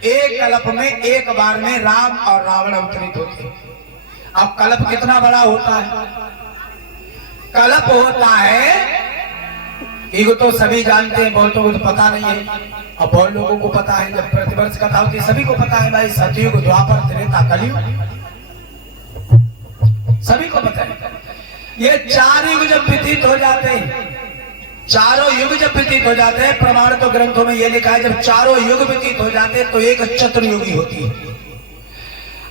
एक कल्प में एक बार में राम और रावण अवतरित होते। अब कल्प कितना बड़ा होता है? कल्प होता है, ये तो सभी जानते हैं, बहुतों को तो पता नहीं है, और बहुत लोगों को पता है। जब प्रतिवर्ष कथा होती है सभी को पता है भाई, सतयुग, द्वापर, त्रेता, कलयुग, सभी को पता है। ये चार युग जब व्यतीत हो जाते हैं, चारों युग जब व्यतीत हो जाते हैं, प्रमाण तो ग्रंथों में ये लिखा है, जब चारों युग व्यतीत हो जाते हैं तो एक चतुर्युगी होती है।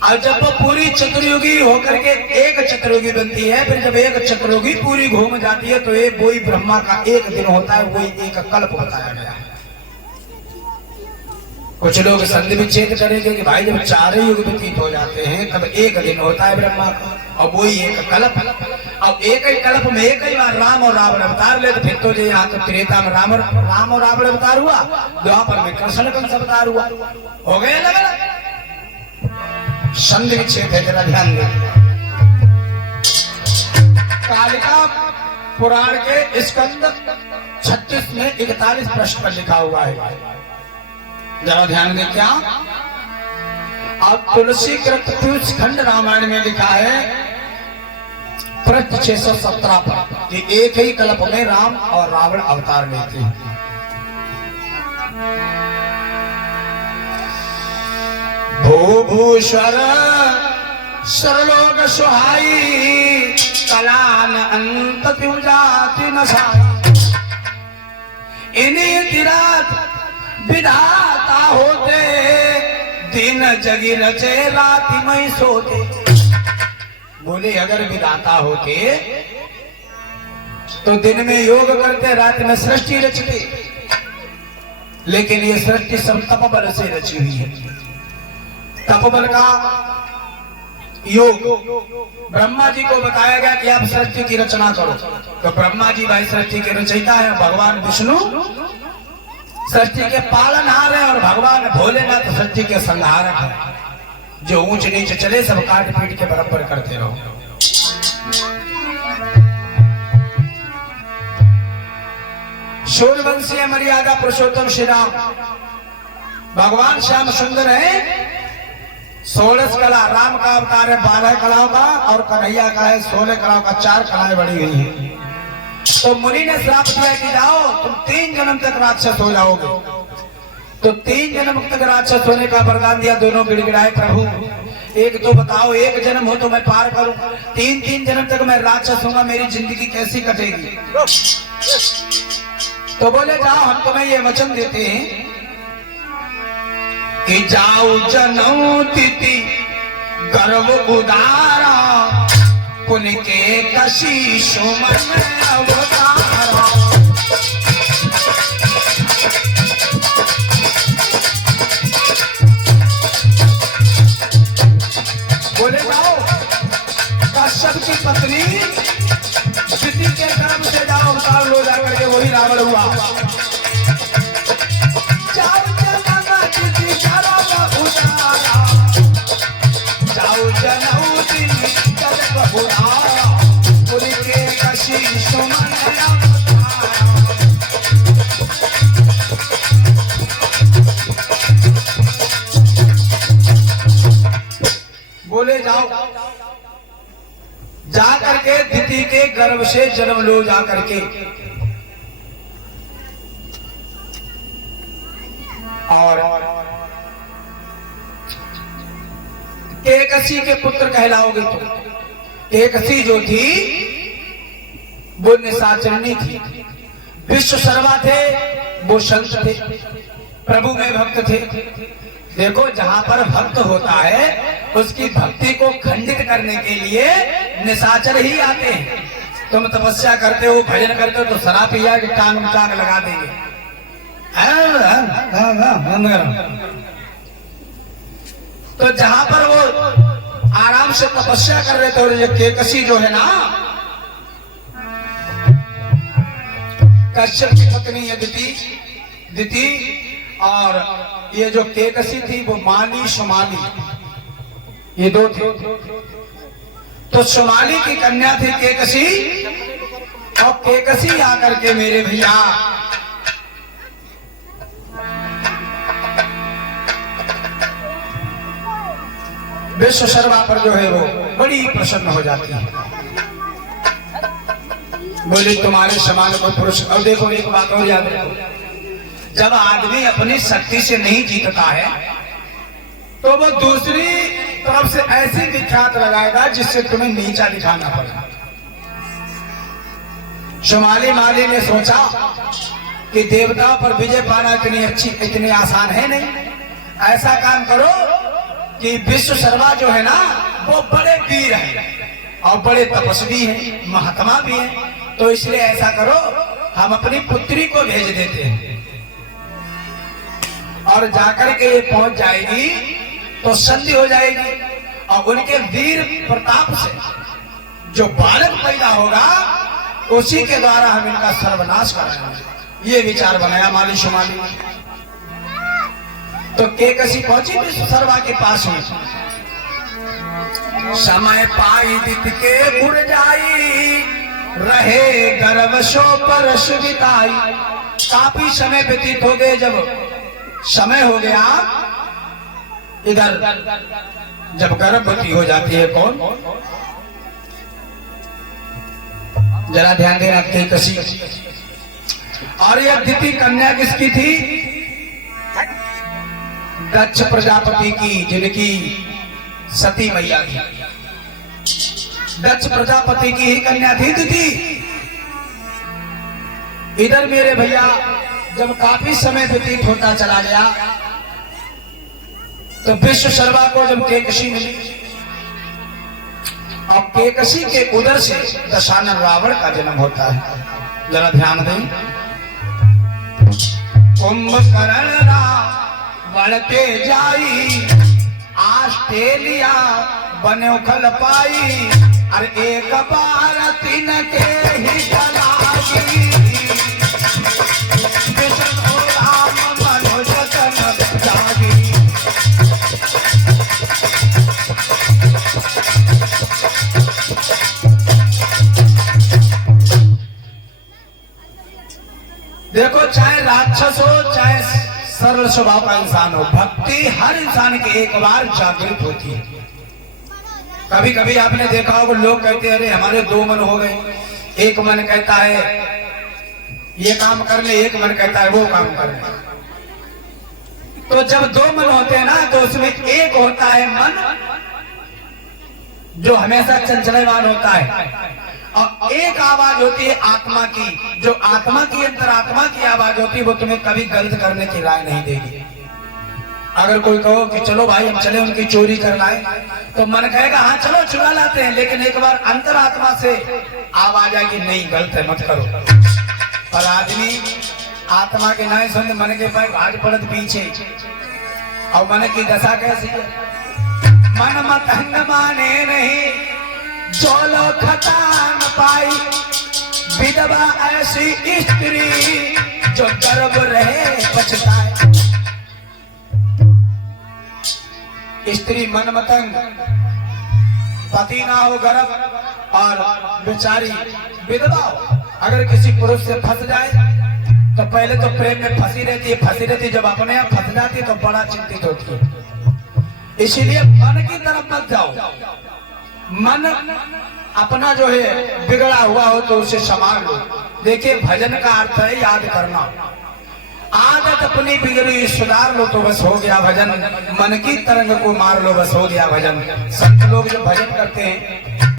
और जब वो पूरी चतुर्युगी होकर के एक चतुर्युगी बनती है, फिर जब एक चतुर्युगी पूरी घूम जाती है तो एक वही ब्रह्मा का एक दिन होता है, वही एक कल्प बताया गया है। कुछ लोग संधि विच्छेद करेंगे कि भाई जब चारों युग व्यतीत हो जाते हैं तब एक दिन होता है ब्रह्मा का, और वही एक कल्प। अब एक ही कल्प में एक ही बार राम और रावण अवतार ले, तो फिर तो यहाँ तो त्रेता में राम और रावण अवतार हुआ, द्वापर में कृष्ण कंस अवतार हुआ, हो गए अलग अलग। संधि विच्छेद है, जरा ध्यान दें। कालिका पुराण के स्कंद 36 में 41 प्रश्न पर लिखा हुआ है, जरा ध्यान दें। क्या? अब तुलसी कृत खंड रामायण में लिखा है पृष्ठ 617 पर कि एक ही कल्प में राम और रावण अवतार लेते हैं। भूभूषर सर्वलोक सुहाई, कलान अंत त्यु जाति न साई। इन्हीं तिरात विधाता होते, दिन जगी रचे राति मई सोते। बोले अगर विधाता होते तो दिन में योग करते, रात में सृष्टि रचते, लेकिन ये सृष्टि सब तपबल से रची हुई है। तपबल का योग ब्रह्मा जी को बताया गया कि आप सृष्टि की रचना करो, तो ब्रह्मा जी भाई सृष्टि के रचयिता है, भगवान विष्णु सृष्टि के पालनहार है, और भगवान भोलेनाथ सृष्टि के संहारक है। जो ऊंच नीच चले सब काट पीट के बराबर करते रहो। सूर्यवंशीय मर्यादा पुरुषोत्तम श्री राम भगवान श्याम सुंदर है। 16 कला, राम का अवतार है 12 कलाओं का, और कन्हैया का है 16 कलाओं का, 4 कलाएं बढ़ी हुई है। तो मुनि ने श्राप दिया कि जाओ तुम 3 जन्म तक राक्षस हो जाओगे। तो 3 जन्म तक राक्षस होने का वरदान दिया। दोनों गिड़गिड़ाए, प्रभु एक तो बताओ, एक जन्म हो तो मैं पार करूं, 3 जन्म तक मैं राक्षस हूंगा, मेरी जिंदगी कैसी कटेगी? तो बोले जाओ हम तुम्हें ये वचन देते हैं कि जाओ जनऊ तिथि गर्व उदारा, पुण्य के कशी सुमन अवतारा। बोले जाओ कश्यप की पत्नी दिति के गर्भ से जाओ अवतार लो जाकर के, वही रावण हुआ। जाओ दिति गर्भ उदारा, जाओ जनऊ तिथि गर्भ उदारा, पुण्य के कशी सुमन अवतारा। बोले जाओ जाकर के दिति के गर्भ से जन्म लो जाकर के, और केकसी के पुत्र कहलाओगे। तो केकसी जो थी वो निशाचरणी थी, विश्व शर्मा थे, वो संत थे, प्रभु में भक्त थे। देखो जहां पर भक्त होता है उसकी भक्ति को खंडित करने के लिए निशाचर ही आते हैं। तुम तपस्या करते हो, भजन करते हो, तो शराब पिया कि टांग लगा देंगे। तो जहां पर वो आराम से तपस्या कर रहे थे, और ये केकसी जो है ना, कश्यप की पत्नी दिति, और ये जो केकसी थी वो माली सुमाली, ये 2 थे। तो सुमाली की कन्या थी केकसी, और केकसी आकर के मेरे भैया विश्वशर्मा पर जो है वो बड़ी प्रसन्न हो जाती है। बोले तुम्हारे समान को पुरुष। और देखो एक बात और याद रखो, जब आदमी अपनी शक्ति से नहीं जीतता है तो वो दूसरी तरफ से ऐसी विख्यात लगाएगा जिससे तुम्हें नीचा दिखाना पड़ेगा। शुमाली माली ने सोचा कि देवता पर विजय पाना इतनी आसान है नहीं। ऐसा काम करो कि विश्वशर्मा जो है ना वो बड़े वीर हैं और बड़े तपस्वी हैं, महात्मा भी हैं, तो इसलिए ऐसा करो हम अपनी पुत्री को भेज देते हैं और जाकर के ये पहुंच जाएगी तो संधि हो जाएगी और उनके वीर प्रताप से जो बालक पैदा होगा उसी के द्वारा हम इनका सर्वनाश कराएंगे। ये विचार बनाया माली शुमाली। तो केकसी पहुंची विश्वशर्मा के पास में। समय पाई दित के उड़ जाई, रहे गर्भ शो परश बिताई। काफी समय व्यतीत हो गए, जब समय हो गया इधर जब गर्भवती हो जाती है कौन, जरा ध्यान देना केकसी। और यह दिति कन्या किसकी थी? दक्ष प्रजापति की, जिनकी सती मैया थी। दक्ष प्रजापति की ही कन्या थी दिति। इधर मेरे भैया जब काफी समय व्यतीत होता चला गया तो विश्वशर्मा को जब केकसी मिली और केकसी के उदर से दशानन रावण का जन्म होता है। जरा ध्यान दें। कुंभकर्ण बढ़ते जाई, ऑस्ट्रेलिया बने खल पाई। अरे एक बार तीन के ही चलागी, विष्णु राम मनोज तन जागी। देखो चाहे राक्षस हो चाहे सरल स्वभाव का इंसान हो, भक्ति हर इंसान की एक बार जागृत होती है। कभी कभी आपने देखा होगा लोग कहते हैं अरे हमारे दो मन हो गए, एक मन कहता है ये काम कर ले, एक मन कहता है वो काम कर ले। तो जब दो मन होते हैं ना तो उसमें एक होता है मन जो हमेशा चंचलवान होता है और एक आवाज होती है आत्मा की, जो आत्मा की अंतरात्मा की आवाज होती है, वो तुम्हें कभी गलत करने की राय नहीं देगी। अगर कोई कहो कि चलो भाई हम चले उनकी चोरी कर लाए तो मन कहेगा हाँ चलो चुरा लाते हैं, लेकिन एक बार अंतरात्मा से आवाज आएगी नहीं गलत है मत करो। पर आदमी आत्मा के नहीं सुन मन के पास भाज पड़त पीछे। और मन की दशा कैसी है? मन मतंग माने नहीं, जो लोग खता न पाई। विधवा ऐसी स्त्री जो गर्भ रहे पछताए। स्त्री मन मतंग, पति ना हो गर्भ और बेचारी विधवा हो। अगर किसी पुरुष से फंस जाए तो पहले तो प्रेम में फंसी रहती, जब अपने आप फंस जाती तो बड़ा चिंतित होती है। इसीलिए मन की तरफ मत जाओ। मन अपना जो है बिगड़ा हुआ हो तो उसे संभाल लो। देखिए भजन का अर्थ है याद करना। आदत अपनी बिगड़ी सुधार लो तो बस हो गया भजन। मन की तरंग को मार लो बस हो गया भजन। संत लोग जो भजन करते हैं